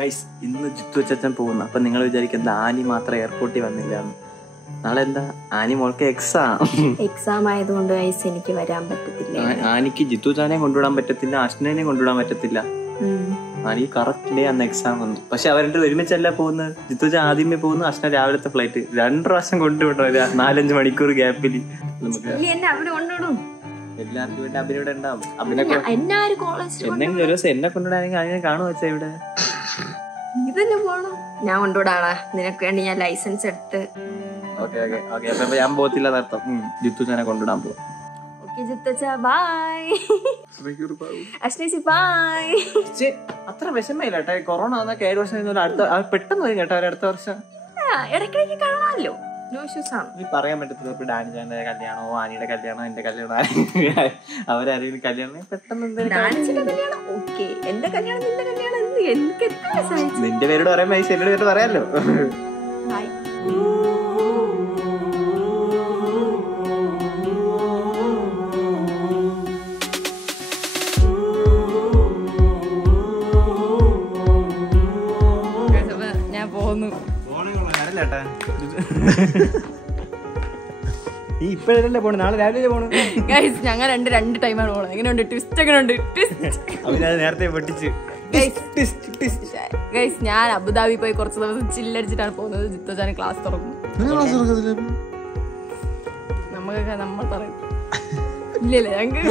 Guys, ഇന്ന് ജിത്തു ചച്ചൻ പോകുന്നു. അപ്പം നിങ്ങൾ വിചാരിക്കുന്നത് ആനി മാത്രം എയർപോർട്ടിൽ വന്നില്ല എന്ന്. നാളെ എന്താ ആനി മോൾക്ക് എക്സാം ആയതുകൊണ്ട് ഗൈസ് എനിക്ക് വരാൻ പറ്റത്തില്ല. ആനിക്ക് ജിത്തു ചാനെ കൊണ്ടുവിടാൻ പറ്റത്തില്ല, അഷ്ണനെ കൊണ്ടുവിടാൻ പറ്റത്തില്ല. ആനി കറക്റ്റ് ഡേ അന്ന് എക്സാം വന്നു. പക്ഷെ അവരുടെ ഒരുമിച്ചല്ല പോകുന്നത്. ജിത്തു ചാൻ ആദ്യമേ പോകുന്നു, അഷ്ണ രാവിലത്തെ ഫ്ലൈറ്റ്. 2 പ്രാവശ്യം കൊണ്ടുവിട്ടോ 4-5 മണിക്കൂർ ഗ്യാപ്പിൽ. നമുക്ക് എല്ലാവർക്കും വേണ്ടി അഭിനവിടെ ഉണ്ടാവും. എന്തെങ്കിലും ഒരു ദിവസം എന്നെ കൊണ്ടുവിടാനെങ്കിൽ അതിനെ കാണുക വെച്ചാ ഇവിടെ ഇതന്നെ പോണം. ഞാൻ കൊണ്ടുവിടാടാ, നിനക്ക് വേണ്ടി ഞാൻ ലൈസൻസ് എടുത്ത്. അപ്പൊ ഞാൻ പോകത്തില്ല നടത്താം. ജിത്തു ചാനെ കൊണ്ടുവിടാൻ പോകും. അത്ര വിഷമയില്ല കേട്ടോ. കൊറോണ വന്നൊക്കെ 7 വർഷം പെട്ടെന്ന് വരും കേട്ടോ. അടുത്ത വർഷം ഇടയ്ക്കിടയ്ക്ക് കാണാമല്ലോ. പറയാൻ പറ്റത്തില്ല. ഇപ്പൊ ഡാനി ചാന്റെ കല്യാണോ ആനിയുടെ കല്യാണോ എന്റെ കല്യാണം അവരാരെങ്കിലും കല്യാണം പെട്ടെന്ന് നിന്റെ പേരോട് പറയാൻ പൈസ എന്റെ പേരോട് പറയാലോ. ഞാൻ പോകുന്നു. നീ ഇപ്പഴല്ലേ പോണേ, നാളെ രാവിലെ പോണു. ഞങ്ങൾ രണ്ട് ടൈമാണ് പോണത്. എങ്ങനെയുണ്ട് ട്വിസ്റ്റ്? എങ്ങനെയുണ്ട് അവനത് നേരത്തെ പൊട്ടിച്ച്. ഞാൻ അബുദാബി പോയി കുറച്ച് ദിവസം ചില്ലടിച്ചിട്ടാണ് പോകുന്നത്. ജിത്തു ചാൻ ക്ലാസ് തുറക്കും. നമുക്കൊക്കെ നമ്മൾ പറയും ഇല്ലല്ലേ ഞങ്ങൾക്ക്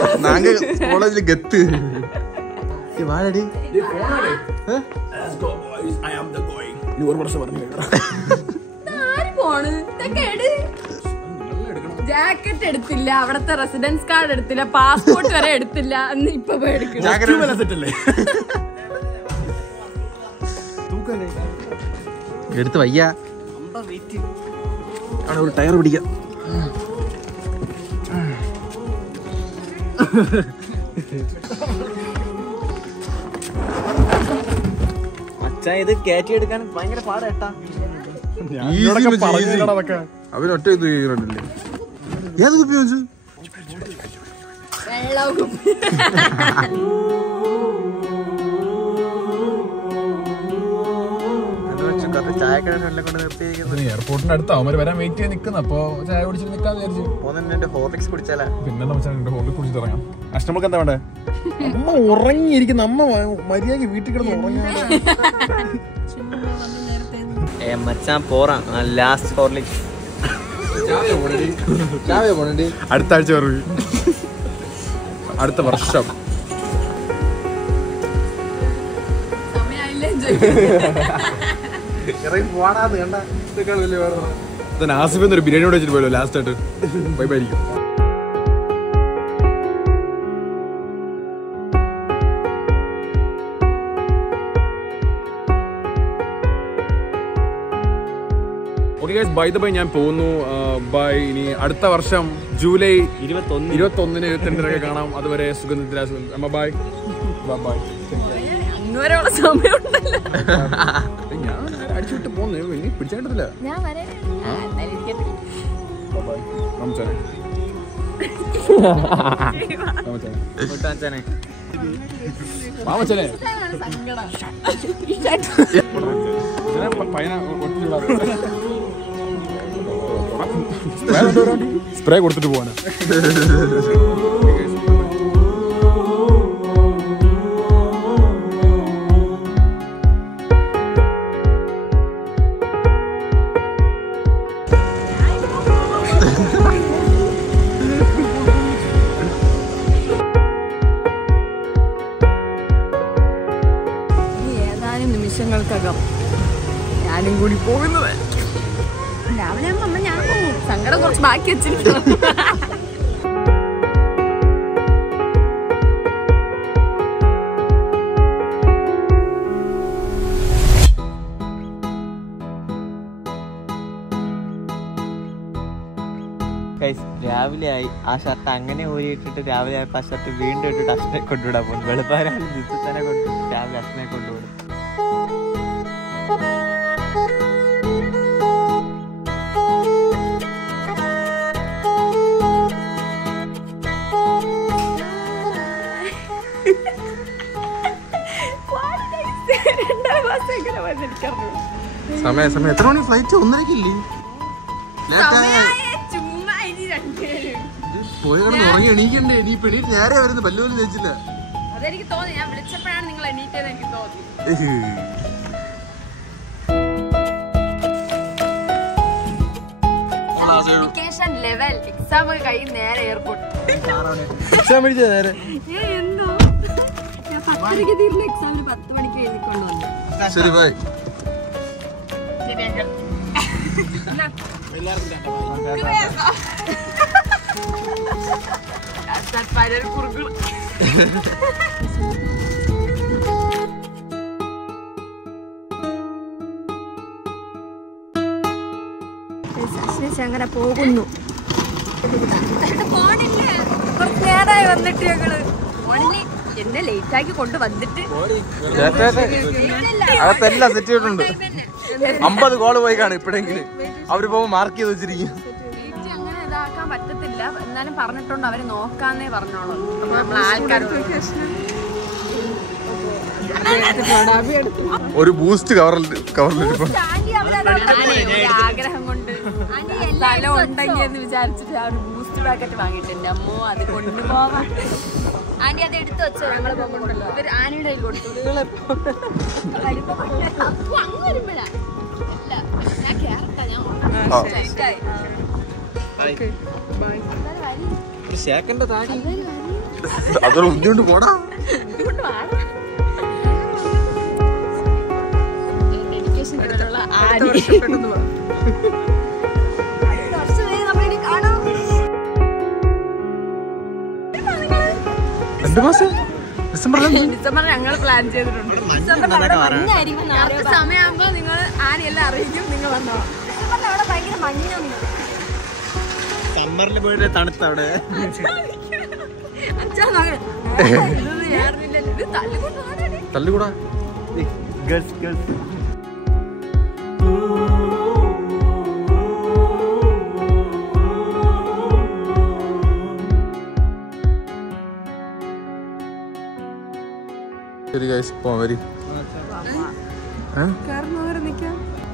ജാക്കറ്റ് എടുത്തില്ല, അവിടത്തെ റെസിഡൻസ് കാർഡ് എടുത്തില്ല, പാസ്പോർട്ട് വരെ എടുത്തില്ല. എന്ന് ഇപ്പൊ എടുത്ത് വയ്യ ഒരു ടയർ പിടിക്കാം. അച്ഛാ ഇത് കയറ്റി എടുക്കാൻ ഭയങ്കര പാടാ. അവനൊറ്റ ഇത് ചെയ്യണില്ലേ? ഏത് കുപ്പി വെച്ചു? എയർപോർട്ടിന്റെ അടുത്ത് അവര് വരാൻ വെയിറ്റ് ചെയ്ത് നിൽക്കുന്നു. അപ്പൊ ചായ കുടിച്ചിട്ട് നിൽക്കാന്ന് വിചാരിച്ചു. ഹോർലിക്സ് കുടിച്ചാലാ പിന്നെ ഹോർലിക്സ് കുടിച്ചിട്ട് ഇറങ്ങാം. അഷ്ടമൊക്കെ എന്താ വേണ്ടേ? അമ്മ ഉറങ്ങിയിരിക്കുന്നു. അമ്മ മര്യാദക്ക് വീട്ടിൽ കിടന്ന് ഉറങ്ങാൻ. മച്ചാൻ പോറാം. ലാസ്റ്റ് ഹോർലിക്സ് അടുത്ത ആഴ്ച പറയും. അടുത്ത വർഷം ആസിഫ് ഒരു ബിരിയാണി വെച്ചിട്ട് പോയല്ലോ ലാസ്റ്റ് ആയിട്ട്. Bye bye. By the by ഞാൻ പോകുന്നു. ബൈ. ഇനി അടുത്ത വർഷം ജൂലൈ 21-ന് 22 കാണാം. അതുവരെ സുഗന്ധത്തില. Bye bye. ഞാൻ അടിച്ചുവിട്ട് പോന്നു. ഇനി പിടിച്ചിട്ടില്ല. സ്പ്രേ കൊടുത്തിട്ട് പോവാണ്. ഏതാനും നിമിഷങ്ങൾക്കകം ഞാനും കൂടി പോകുന്നത്. രാവിലെ അമ്മ ഞാൻ പോകും. സങ്കടം കുറച്ച് ബാക്കി വെച്ചിരിക്കണം. രാവിലെ ആയി. ആ ഷർട്ട് അങ്ങനെ ഊരിയിട്ടിട്ട് രാവിലെ ആയപ്പോ ആ ഷർട്ട് വീണ്ടും ഇട്ടിട്ട് അശ്വനെ കൊണ്ടുവിടാൻ പോകും. വെളുപ്പാരാണ് ജിത്തു തന്നെ കൊണ്ടുപോയി രാവിലെ അശ്വനെ കൊണ്ടുപോകും. സമയം എത്ര മണി ഫ്ലൈറ്റ്? 1:30 ചുമ്മാ ഇനി രണ്ടുപേരും പോയി കിടന്ന് ഉറങ്ങി എണീക്കണ്ടേ? നീ പെണീറ്റ് നേരെ വരുന്നു, പല്ലുപോലും തേച്ചില്ല. അതെനിക്ക് തോന്നി, ഞാൻ വിളിച്ചപ്പോഴാണ് നിങ്ങൾ എണീറ്റതെന്ന് എനിക്ക് തോന്നി. എഡ്യൂക്കേഷൻ ലെവൽ എക്സാം കഴിയും നേരെ എയർപോർട്ട്. എക്സാം എഴുതിയ നേരെ. എന്തോ ഞാൻ 10:30 തീരുന്ന എക്സാമിന് 10 മണിക്ക് എഴുതിക്കൊണ്ട് വന്നു. ശരി ബൈ. അങ്ങനെ പോകുന്നു. ഫോണില്ലേ കുറച്ച് നേരമായി വന്നിട്ട് ഞങ്ങള് ഫോണില് എന്നെ ലേറ്റ് ആക്കി കൊണ്ട് വന്നിട്ട് അകത്തെല്ലാം സെറ്റ് ചെയ്തിട്ടുണ്ട്. 50 കോള് പോയി കാണും ഇപ്പഴെങ്കിലും. അവര് പോകുമ്പോ മാർക്ക് ചെയ്ത് വെച്ചിരിക്കും. അങ്ങനെ ഇതാക്കാൻ പറ്റത്തില്ല, എന്നാലും പറഞ്ഞിട്ടുണ്ട് അവര് നോക്കാന്നേ പറഞ്ഞോളൂ. നമ്മളെ ആൾക്കാരോട് ഒരു ബൂസ്റ്റ് കവറിൽ ആഗ്രഹം കൊണ്ട് സ്ഥലം ഉണ്ടെങ്കിൽ എന്ന് വിചാരിച്ചിട്ട് ആ ഒരു ബൂസ്റ്റ് പാക്കറ്റ് വാങ്ങിയിട്ടുണ്ട്. അമ്മോ അത് കൊണ്ടുപോവാൻ ആന്റി അത് എടുത്തു വെച്ചോ, ഞങ്ങള് പോകുന്നുണ്ടല്ലോ. ഇവര് ആനിയുടെ കയ്യിൽ കൊടുത്തു. അങ്ങ് വരുമ്പോഴാ ഞാൻ കേറട്ടാ, ഞാൻ അതൊരു ബുദ്ധിമുട്ട് പോടാ. ഡിസംബർ ഞങ്ങൾ പ്ലാൻ ചെയ്തിട്ടുണ്ട്. സമയമാകുമ്പോ നിങ്ങൾ ആനയെല്ലാം അറിയിക്കും, നിങ്ങൾ വന്നോ. അവിടെ ഭയങ്കര മഞ്ഞാണ്. സമ്മറിൽ പോയിട്ട് തണുത്ത അവിടെ തല്ലുകൂടാ.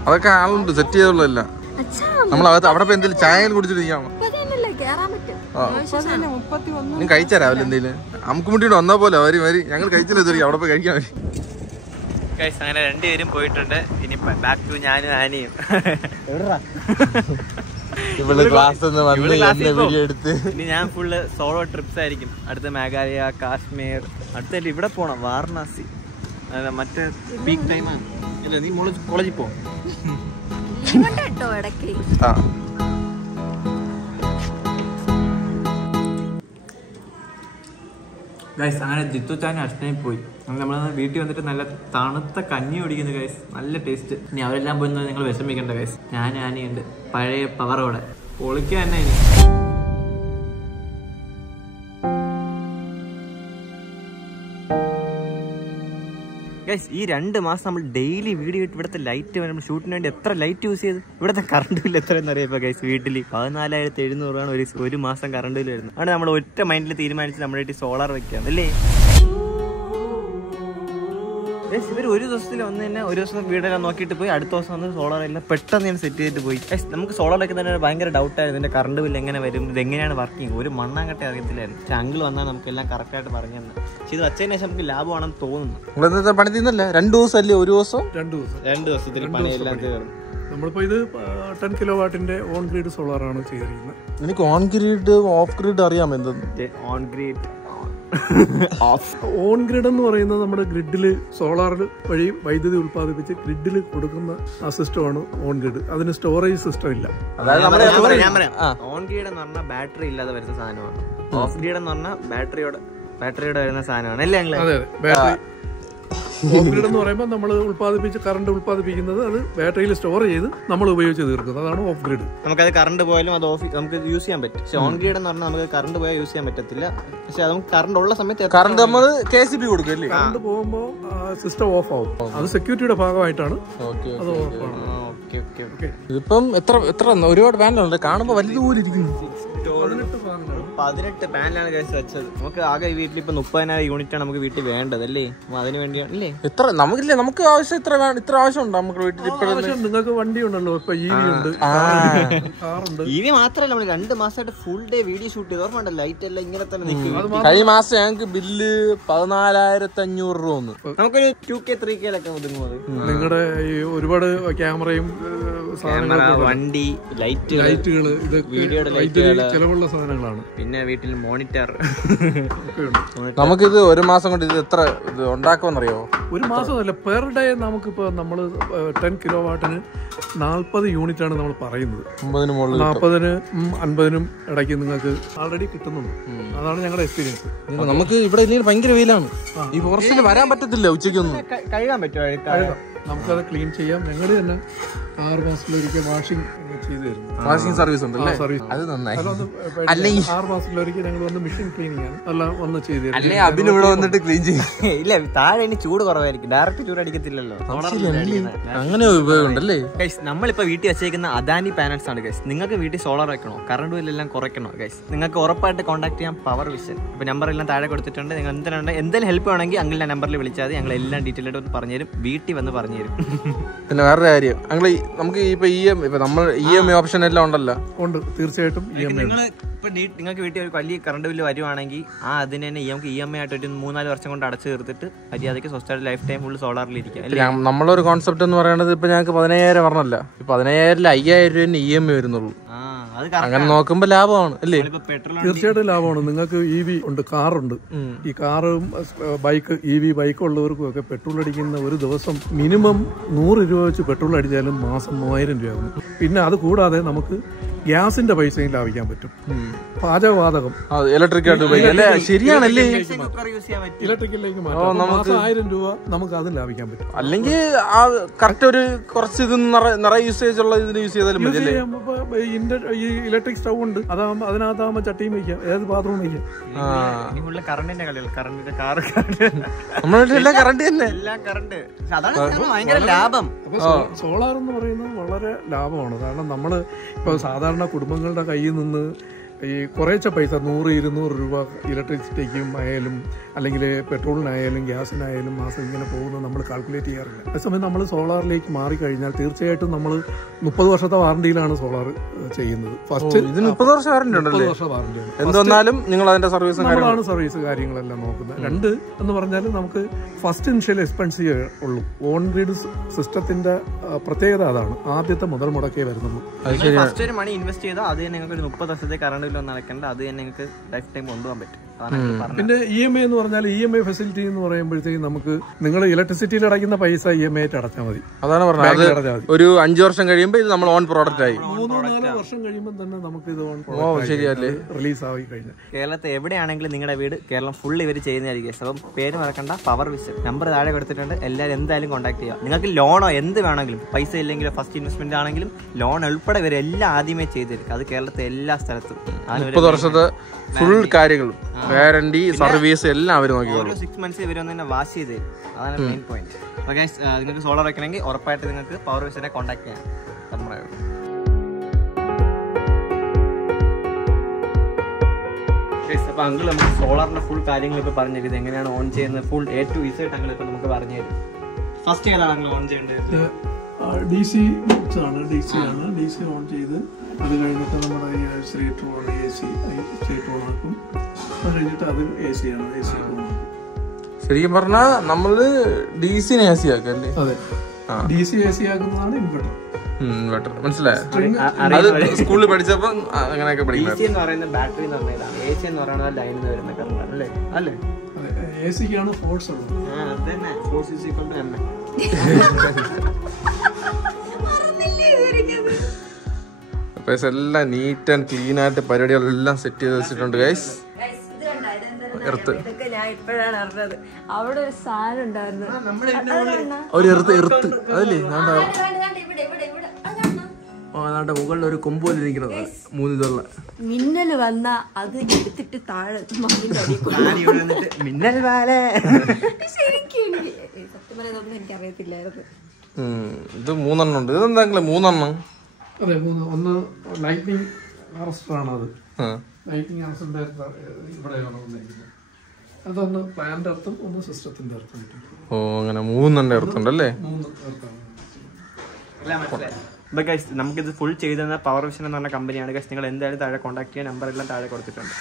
അതൊക്കെ ആളുണ്ട്, സെറ്റ് ചെയ്തുള്ളതല്ല. നമ്മളകത്ത് അവിടെ എന്തെങ്കിലും ചായ കുടിച്ചിട്ടിരിക്കാമോ? നീ കഴിച്ചാ രാവിലെ എന്തെങ്കിലും? നമുക്ക് മുട്ടിട്ട് വന്നാ പോലെ വരി വരി. ഞങ്ങൾ കഴിച്ചില്ല അവിടെ പോയി കഴിക്കാൻ വരി. അങ്ങനെ രണ്ടുപേരും പോയിട്ടുണ്ട്. ഇനി ബാക്ക് ടു ഞാനും ആനയും. ഇനി ഞാൻ ഫുള്ള് സോളോ ട്രിപ്സ് ആയിരിക്കും. അടുത്ത മേഘാലയ, കാശ്മീർ, അടുത്ത ഇവിടെ പോണം, വാരണാസി. മറ്റേ പീക്ക് ടൈമാണ്. ഇല്ല, നീ കോളേജിൽ പോ. ഗൈസ് അങ്ങനെ ജിത്തുച്ചാനും അഷ്ടയും പോയി. നമ്മൾ വീട്ടിൽ വന്നിട്ട് നല്ല തണുത്ത കഞ്ഞി കുടിക്കുന്നു ഗൈസ്, നല്ല ടേസ്റ്റ്. ഇനി അവരെല്ലാം പോയി നിങ്ങൾ വിഷമിക്കണ്ട ഗൈസ്, ഞാൻ ആനയുണ്ട് പഴയ പവറോടെ പൊളിക്കുക തന്നെ. ഇനി ഗൈസ് ഈ 2 മാസം നമ്മൾ ഡെയിലി വീഡിയോ ഇട്ട് ഇവിടുത്തെ ലൈറ്റ് നമ്മൾ ഷൂട്ടിന് വേണ്ടി എത്ര ലൈറ്റ് യൂസ് ചെയ്ത്. ഇവിടുത്തെ കറണ്ട് ബില്ല് എത്രയെന്ന് അറിയാം ഗൈസ്? വീട്ടിൽ 14,700 ഒരു മാസം കറണ്ട് ബില്ല് വരുന്നത്. ആണ് നമ്മൾ ഒറ്റ മൈൻഡിൽ തീരുമാനിച്ച് നമ്മുടെ വീട്ടിൽ സോളാർ വെക്കാം അല്ലേ? ഇവർ ഒരു ദിവസത്തിൽ വന്ന് തന്നെ ഒരു ദിവസം വീടെല്ലാം നോക്കിയിട്ട് പോയി, അടുത്ത ദിവസം വന്ന് സോളാർ എല്ലാം പെട്ടെന്ന് ഞാൻ സെറ്റ് ചെയ്തിട്ട് പോയി. നമുക്ക് സോളാറൊക്കെ തന്നെ ഭയങ്കര ഡൗട്ടായിരുന്നു, ഇതിന്റെ കറണ്ട് ബില്ല് എങ്ങനെ വരും, ഇതെങ്ങനെയാണ് വർക്കിംഗ്, ഒരു മണ്ണാങ്കട്ടെ അറിയത്തില്ലായിരുന്നു. പക്ഷെ അങ്കിൾ വന്നാൽ നമുക്കെല്ലാം കറക്റ്റായിട്ട് പറഞ്ഞു തന്നെ. പക്ഷെ ഇത് വച്ചതിന് ശേഷം നമുക്ക് ലാഭമാണെന്ന് തോന്നുന്നു. പണി തീർന്നല്ലേ? 2 ദിവസം അല്ലേ? ഒരു ദിവസം 2 ദിവസത്തിൽ പണിയെല്ലാം തീർന്നു. നമ്മളിപ്പോ ഇത് 10 കിലോവാട്ടിന്റെ ഓൺ ഗ്രിഡ് സോളാർ ആണ് ചെയ്തിരിക്കുന്നത്. എനിക്ക് ഓൺ ഗ്രിഡ് ഓഫ് ഗ്രിഡ് അറിയാം. എന്തെന്ന് ഓൺ ഗ്രിഡ് ഓൺ ഗ്രിഡ് എന്ന് പറയുന്നത് നമ്മുടെ ഗ്രിഡില് സോളാറിൽ വഴി വൈദ്യുതി ഉൽപ്പാദിപ്പിച്ച് ഗ്രിഡിൽ കൊടുക്കുന്ന ആ സിസ്റ്റമാണ് ഓൺ ഗ്രിഡ്. അതിന് സ്റ്റോറേജ് സിസ്റ്റം ഇല്ല. ഓൺ ഗ്രിഡ് എന്ന് പറഞ്ഞാൽ ബാറ്ററി ഇല്ലാതെ വരുന്ന സാധനമാണ്. ഓഫ് ഗ്രിഡ് എന്ന് പറഞ്ഞാൽ ബാറ്ററിയോടെ വരുന്ന സാധനമാണ് അല്ലേ? അതെ, ബാറ്ററി. ഓഫ് ഗ്രിഡ് എന്ന് പറയുമ്പോൾ നമ്മൾ കറണ്ട് ഉൽപ്പാദിപ്പിക്കുന്നത് അത് ബാറ്ററിയിൽ സ്റ്റോർ ചെയ്ത് നമ്മൾ ഉപയോഗിച്ച് തീർക്കുന്നത്, അതാണ് ഓഫ് ഗ്രിഡ്. നമുക്കത് കറണ്ട് പോയാലും അത് നമുക്ക് യൂസ് ചെയ്യാൻ പറ്റും. പക്ഷെ ഓൺ ഗ്രിഡ് എന്ന് പറഞ്ഞാൽ നമുക്ക് കറണ്ട് പോയാൽ യൂസ് ചെയ്യാൻ പറ്റത്തില്ല. പക്ഷെ അത് നമുക്ക് കറണ്ട് ഉള്ള സമയത്ത് കറണ്ട് നമ്മൾ KCB കൊടുക്കും. കറണ്ട് പോകുമ്പോൾ സിസ്റ്റം ഓഫ് ആവും. അത് സെക്യൂരിറ്റിയുടെ ഭാഗമായിട്ടാണ് അത് ഓഫ് ആണ്. ഇതിപ്പം എത്ര ഒരുപാട് പാനലുണ്ട്, കാണുമ്പോ വലിയ ദൂരം ഇരിക്കുന്നു. 18 18 പാനലാണ് കേസ് വെച്ചത്. നമുക്ക് ആകെ ഈ വീട്ടിൽ ഇപ്പൊ 30,000 യൂണിറ്റാണ് നമുക്ക് വീട്ടിൽ വേണ്ടത് അല്ലേ? അതിന് വേണ്ടിയാണ് അല്ലേ? എത്ര നമുക്കില്ലേ, നമുക്ക് ആവശ്യം ഇത്ര ആവശ്യമുണ്ടോ നമുക്ക് വീട്ടിൽ? നിങ്ങൾക്ക് വണ്ടി ഉണ്ടല്ലോ, ഇപ്പൊ EV ഉണ്ട്, കാറുണ്ട്. EV മാത്രല്ല, നമ്മൾ 2 മാസമായിട്ട് ഫുൾ ഡേ വീഡിയോ ഷൂട്ട് ചെയ്ത് ഓർമ്മ. ലൈറ്റ് എല്ലാം ഇങ്ങനെ തന്നെ നിൽക്കും. കഴിഞ്ഞ മാസം ഞങ്ങൾക്ക് ബില്ല് 14,500 രൂപ വന്നു. നമുക്കൊരു 2K 3K ഒതുങ്ങുന്നത്. നിങ്ങളുടെ ഈ ഒരുപാട് ക്യാമറയും വണ്ടി ലൈറ്റുകൾ, ഇത് വീഡിയോയുടെ ചെലവുള്ള സാധനങ്ങളാണ്. പിന്നെ വീട്ടിൽ മോണിറ്റർ. നമുക്കിത് 1 മാസം കൊണ്ട് ഇത് എത്ര ഇത് ഉണ്ടാക്കുമെന്നറിയോ? 1 മാസമല്ല, പെർ ഡേ നമുക്കിപ്പോ നമ്മള് 10 കിലോവാട്ടിന് 40 യൂണിറ്റ് ആണ് നമ്മൾ പറയുന്നത്. 50-ന് മുകളിൽ 40-നും 50-നും ഇടയ്ക്ക് നിങ്ങൾക്ക് ആൾറെഡി കിട്ടുന്നുണ്ട്. അതാണ് ഞങ്ങളുടെ എക്സ്പീരിയൻസ്. നമുക്ക് ഇവിടെ ഇല്ലെങ്കിൽ ഭയങ്കര വെയിലാണ്. ഈ ഫോറസ്റ്റിൽ വരാൻ പറ്റത്തില്ല ഉച്ചയ്ക്കൊന്നും. കഴുകാൻ പറ്റുമോ? നമുക്കത് ക്ലീൻ ചെയ്യാം. ഞങ്ങൾ തന്നെ 6 മാസത്തിലൊരിക്കൽ വാഷിംഗ് ചെയ്ത് തരുന്നു. വാഷിംഗ് സർവീസ് ഉണ്ട്. അത് നന്നായി. 6 മാസത്തിലൊരിക്കൽ ഞങ്ങൾ വന്ന് മെഷീൻ ക്ലീനിങ് ആണ് എല്ലാം വന്ന് ചെയ്ത് തരും. അല്ലേ അഭിന് ഇവിടെ വന്നിട്ട് ക്ലീൻ ചെയ്യും. ഇല്ല, താഴെ ഇനി ചൂട് കുറവായിരിക്കും, ഡയറക്റ്റ് ചൂട് അടിക്കത്തില്ലല്ലോ. അങ്ങനെ ഉപയോഗം ഉണ്ടല്ലേ? നമ്മളിപ്പോ വീട്ടിൽ വെച്ചേക്കുന്ന അദാനി പാനൽസ് ആണ് ഗൈസ്. നിങ്ങൾക്ക് വീട്ടിൽ സോളാർ വെക്കണോ, കറണ്ട് ബില്ലെല്ലാം കുറയ്ക്കണോ ഗൈസ്, നിങ്ങൾക്ക് ഉറപ്പായിട്ട് കോൺടാക്ട് ചെയ്യാം പവർ വിഷൻ. ഇപ്പൊ നമ്പർ എല്ലാം താഴെ കൊടുത്തിട്ടുണ്ട്. നിങ്ങൾ എന്തെങ്കിലും ഹെൽപ്പ് വേണമെങ്കിൽ അങ്കിളിന്റെ നമ്പറിൽ വിളിച്ചാൽ മതി. ഞങ്ങൾ എല്ലാം ഡീറ്റെയിൽ ആയിട്ട് പറഞ്ഞുതരും, വീട്ടിൽ വന്ന് പറഞ്ഞുതരും. പിന്നെ വേറൊരു കാര്യം, ഞങ്ങൾ നമുക്ക് ഇപ്പൊ നമ്മൾ EMI ഓപ്ഷൻ എല്ലാം ഉണ്ടല്ലോ. ഉണ്ട്, തീർച്ചയായിട്ടും. നിങ്ങൾക്ക് വീട്ടിൽ ഒരു വലിയ കറണ്ട് ബില്ല് വരുവാണെങ്കിൽ അതിന് തന്നെ നമുക്ക് EMI ആയിട്ട് ഒരു 3-4 വർഷം കൊണ്ട് അടച്ചു തീർത്തിട്ട് മര്യാദയ്ക്ക് സ്വസ്ഥമായിട്ട് ലൈഫ് ടൈം ഫുൾ സോളാറിലിരിക്കാം. നമ്മളൊരു കോൺസെപ്റ്റ് എന്ന് പറയുന്നത് ഇപ്പൊ ഞങ്ങൾക്ക് 15,000 പറഞ്ഞല്ല, 15,000-ൽ 5,000 രൂപ EMI വരുന്നുള്ളൂ. അങ്ങനെ നോക്കുമ്പോ ലാഭമാണ് അല്ലേ? തീർച്ചയായിട്ടും ലാഭമാണ്. നിങ്ങൾക്ക് EV ഉണ്ട്, കാറുണ്ട്. ഈ കാറും ബൈക്ക്, EV ബൈക്ക് ഉള്ളവർക്കും ഒക്കെ പെട്രോൾ അടിക്കുന്ന ഒരു ദിവസം മിനിമം 100 രൂപ വെച്ച് പെട്രോൾ അടിച്ചാലും മാസം 3000 രൂപയാകും. പിന്നെ അത് കൂടാതെ നമുക്ക് ഗ്യാസിന്റെ പൈസയും ലാഭിക്കാൻ പറ്റും. പാചകവാതകം ഇലക്ട്രിക് ആയിട്ട് ഉപയോഗിക്കാം. ശരിയാണല്ലേ? ഇലക്ട്രിക്കലിലേക്ക് മാറ്റാം. മാസം 1000 രൂപ നമുക്ക് അത് ലാഭിക്കാൻ പറ്റും. അല്ലെങ്കിൽ കറക്റ്റ് ഒരു കുറച്ച് ഇത് നിറയെ യൂസേജ് ഉള്ള ഇതിന് യൂസ് ചെയ്താലും ഈ ഇലക്ട്രിക് സ്റ്റൗ ഉണ്ട്, അതാകുമ്പോ അതിനകത്താകുമ്പോ ചട്ടിയും വയ്ക്കാം, ഏത് പാത്രവും വയ്ക്കാം. കറണ്ടിന്റെ കളികൾ, കറണ്ടിന്റെ കാർ, നമ്മളെല്ലാം കറണ്ട് തന്നെ, എല്ലാം കറണ്ട്. ഭയങ്കര ലാഭം. സോളാർ എന്ന് പറയുന്നത് വളരെ ലാഭമാണ്. കാരണം നമ്മള് ഇപ്പൊ സാധാരണ കുടുംബങ്ങളുടെ കയ്യിൽ നിന്ന് ഈ കുറേശ്ശെ പൈസ 100-200 രൂപ ഇലക്ട്രിസിറ്റിക്കും ആയാലും അല്ലെങ്കിൽ പെട്രോളിനായാലും ഗ്യാസിനായാലും മാസം ഇങ്ങനെ പോകുന്നത് നമ്മൾ കാൽക്കുലേറ്റ് ചെയ്യാറില്ല. അതേസമയം നമ്മൾ സോളാറിലേക്ക് മാറിക്കഴിഞ്ഞാൽ തീർച്ചയായിട്ടും നമ്മൾ 30 വർഷത്തെ വാറണ്ടിയിലാണ് സോളാർ ചെയ്യുന്നത്. ഫസ്റ്റ് 30 വർഷം വാറണ്ടി ഉണ്ട്. 30 വർഷം വാറണ്ടിയാണ്. എന്തെന്നാലും നിങ്ങൾ അതിന്റെ നമ്മളാണ് സർവീസ് കാര്യങ്ങളെല്ലാം നോക്കുന്നത്. 2 എന്ന് പറഞ്ഞാൽ നമുക്ക് ഫസ്റ്റ് ഇനിഷ്യൽ എക്സ്പെൻസീവ് ഉള്ളൂ. ഓൺ ഗ്രിഡ് സിസ്റ്റത്തിന്റെ പ്രത്യേകത അതാണ്. ആദ്യത്തെ മുതൽ മുടക്കേ വരുന്നുള്ളൂ. ഫസ്റ്റ് ഒരു മണി ഇൻവെസ്റ്റ് ചെയ്താൽ അത് നിങ്ങൾക്ക് 30 വർഷത്തെ കറണ്ട് നടക്കേണ്ട, അത് തന്നെ നിങ്ങൾക്ക് ലൈഫ് ടൈം കൊണ്ടുപോകാൻ പറ്റും. പിന്നെ EMI എന്ന് പറഞ്ഞാൽ EMI ഫെസിലിറ്റി എന്ന് പറയുമ്പോഴത്തേക്കും നമുക്ക് നിങ്ങൾ ഇലക്ട്രിസിറ്റിയിൽ അടയ്ക്കുന്ന പൈസ EMI ആയിട്ട് അടച്ചാൽ മതി. അതാണ് പറഞ്ഞത്. ഒരു 5 വർഷം കഴിയുമ്പോൾ ഇത് നമ്മൾ ഓൺ പ്രോഡക്റ്റ് ആയി. 3-4 വർഷം കഴിയുമ്പോൾ തന്നെ നമുക്ക് ഇത് ഓൺ പ്രോഡക്റ്റ് റിലീസ് ആയി കഴിഞ്ഞാൽ കേരളത്തിൽ എവിടെയാണെങ്കിലും നിങ്ങളുടെ വീട് കേരളം ഫുൾ ഇവർ ചെയ്യുന്നതായിരിക്കും. അപ്പം പേര് മറക്കണ്ട, പവർ വിഷൻ. നമ്പർ താഴെ കൊടുത്തിട്ടുണ്ട്. എല്ലാവരും എന്തായാലും കോൺടാക്ട് ചെയ്യുക. നിങ്ങൾക്ക് ലോണോ എന്ത് വേണമെങ്കിലും, പൈസ ഇല്ലെങ്കിലും ഫസ്റ്റ് ഇൻവെസ്റ്റ്മെന്റ് ആണെങ്കിലും ലോൺ ഉൾപ്പെടെ ഇവരെല്ലാം ആദ്യമേ ചെയ്തിരിക്കും. അത് കേരളത്തിൽ എല്ലാ സ്ഥലത്തും 30 വർഷത്തെ ഫുൾ കാര്യങ്ങളും വാറണ്ടി സർവീസ് എല്ലാം അവർ നോക്കിയോളൂ. 6 months ഇവർ ഒന്ന് തന്നെ വാഷ് ചെയ്ത് തരും. അതാണ് മെയിൻ പോയിന്റ്. ഓക്കെ, നിങ്ങൾക്ക് സോളാർ വെക്കണമെങ്കിൽ ഉറപ്പായിട്ട് നിങ്ങൾക്ക് പവർ വിഷനെ കോൺടാക്ട് ചെയ്യാം. അപ്പൊ അങ്കിൾ നമുക്ക് സോളാറിന്റെ ഫുൾ കാര്യങ്ങൾ ഇപ്പൊ പറഞ്ഞിരിക്കുന്നത് എങ്ങനെയാണ് ഓൺ ചെയ്യുന്നത് full A to Z uncle ഇപ്പൊ നമുക്ക് പറഞ്ഞു തരും. ഫസ്റ്റ് ഏതാണ് അങ്കിൾ ഓൺ ചെയ്യേണ്ടത്? DC ആണ്. DC ഓൺ ചെയ്ത് അത് കഴിഞ്ഞിട്ട് നമ്മുടെ ഈ street on AC street on ആക്കും. അത് കഴിഞ്ഞിട്ട് അത് AC ആണ്. AC ഓൺ ആക്കും. ശരിക്കും പറഞ്ഞാൽ നമ്മള് DC AC ആക്കല്ലേ? അതെ, DC AC ആക്കുന്നതാണ് ഇൻവെർട്ടർ. മനസ്സിലായോ? അത് സ്കൂളിൽ പഠിച്ചപ്പോ അങ്ങനെയൊക്കെ പഠിക്കുന്നത്. DC എന്ന് പറയുന്നത് ബാറ്ററി എന്ന് പറഞ്ഞതാണ്. AC എന്ന് പറയുന്നത് ലൈനിൽ നിന്ന് വരുന്ന കറണ്ട് അല്ലേ? അല്ലേ? ACക്കാണ് ഫോഴ്സ് ഉള്ളത്. അതന്നെ, force is equal to M. എല്ലാം നീറ്റ് ആൻഡ് ക്ലീൻ ആയിട്ട് പരിപാടികളെല്ലാം സെറ്റ് ചെയ്ത് വെച്ചിട്ടുണ്ട് ഗൈസ്. ഇതൊക്കെ ഞാൻ ഇപ്പോഴാണ് അറിഞ്ഞത്. അവിടെ ഒരു സാധനം ഉണ്ടായിരുന്നു, ഒരു എർത്ത് അതല്ലേ? അതാണ്ട് മുകളിൽ ഒരു കൊമ്പോലിരിക്കുന്നത് 3 ഇതുള്ള മിന്നല് വന്ന അത് എടുത്തിട്ട് താഴെ മിന്നൽ വാലേ. ശരിക്കും സത്യം പറയുന്നത് എനിക്കറിയത്തില്ലായിരുന്നു. ഇത് 3 എണ്ണം ഉണ്ട്. ഇതെന്താ 3 എണ്ണം? അതെ, 3. ഒന്ന് ലൈറ്റ്നിങ് അറസ്റ്റർ ആണ്. അത് ലൈറ്റിംഗ് ഹൗസിന്റെ ഇവിടെയാണ് വന്നിരിക്കുന്നത്. അതൊന്ന് പ്ലാന്റ് എർത്തും ഒന്ന് സിസ്റ്റത്തിന്റെ എർത്തും. ഓ അങ്ങനെ 3 എർത്തുണ്ടല്ലേ? 3 എർത്താണ്. നമുക്കിത് ഫുൾ ചെയ്തെന്ന പവർ വിഷൻ എന്ന് പറഞ്ഞ കമ്പനിയാണ്. നിങ്ങൾ എന്തായാലും താഴെ കോൺടാക്ട് ചെയ്യാൻ നമ്പർ എല്ലാം താഴെ കൊടുത്തിട്ടുണ്ട്.